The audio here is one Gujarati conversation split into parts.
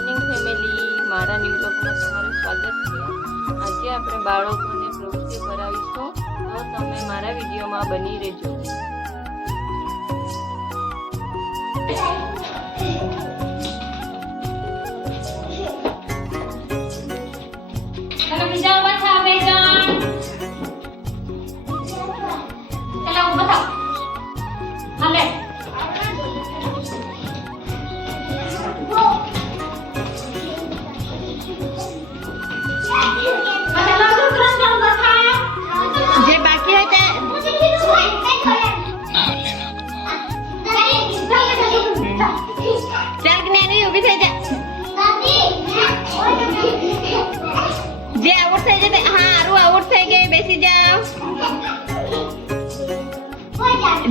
મોર્નિંગ ફેમિલી, મારા ન્યૂ બ્લોગમાં તમારું સ્વાગત છે। આજે આપણે બાળકોને પ્રવૃત્તિ કરાવીશું, તો તમે મારા વિડીયોમાં બની રહેજો। જે બાકી હોય તે ચાલ જ્ઞાની ઊભી થઈ જા। જે આઉટ થઈ જાય હા આરું આઉટ થઈ ગઈ, બેસી જાઓ।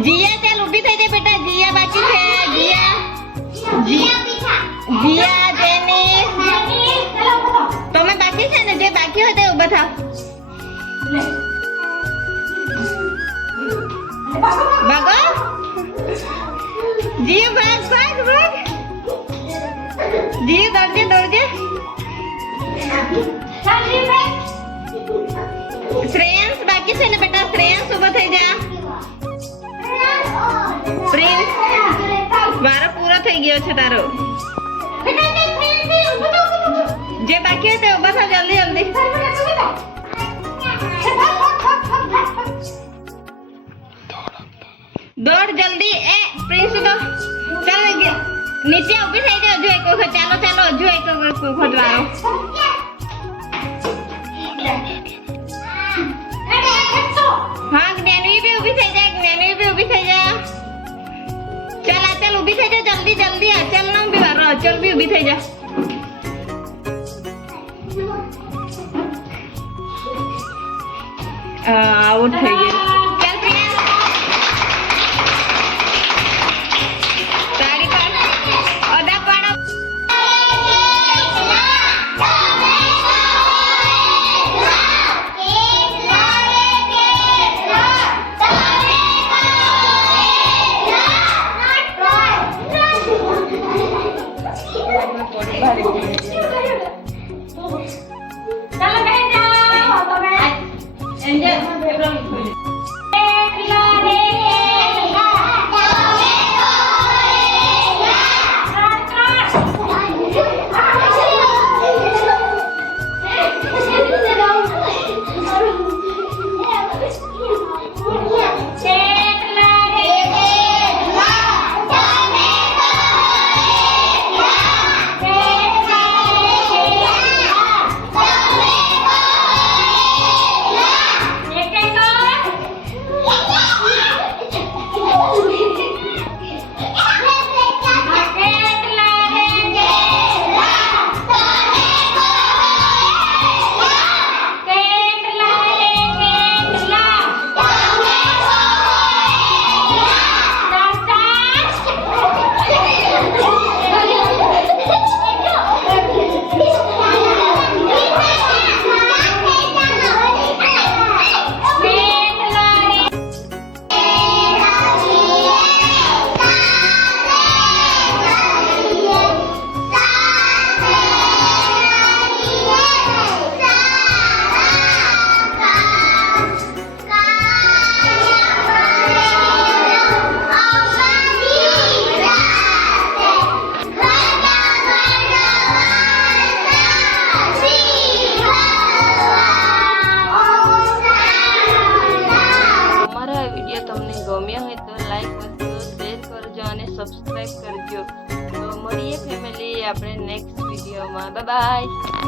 જીયા ચાલ ઊભી થઈ જા બેટા, જીયા બાકી છે। જીયા જેનિસ તમે બાકી છે ને, જે બાકી હોય તે ઊભા થાવ। ભાગો જીયા, ભાગ ભાગ ભાગ જીયા, દોડજે દોડજે। શ્રેયાંશ બાકી છે ને બેટા, શ્રેયાંશ ઊભો થઈ જા। પ્રિન્સ વારો પૂરો થઈ ગયો છે તારો। જે બાકી હોય તે ઊભા થાવ જલ્દી જલ્દી। दौड़ जल्दी ए प्रिंस तो चल नीचे ऊभी થઈ જાવ। જો એક વખત ચાલો ચાલો, જો એક વખત વાળો હા જ્ઞાનવી भी ઊભી થઈ જા, જ્ઞાનવી भी ઊભી થઈ જા। ચાલ અચલ ઊભી થઈ જા જલ્દી જલ્દી। અચલ નો भी વાળો, અચલ भी ઊભી થઈ જા। આઉટ થઈ ગઈ। ગમ્યો હોય તો લાઈક કરજો, શેર કરજો અને સબસ્ક્રાઇબ કરજો। તો મળીએ ફેમિલી આપણે નેક્સ્ટ વિડીયોમાં। Bye bye.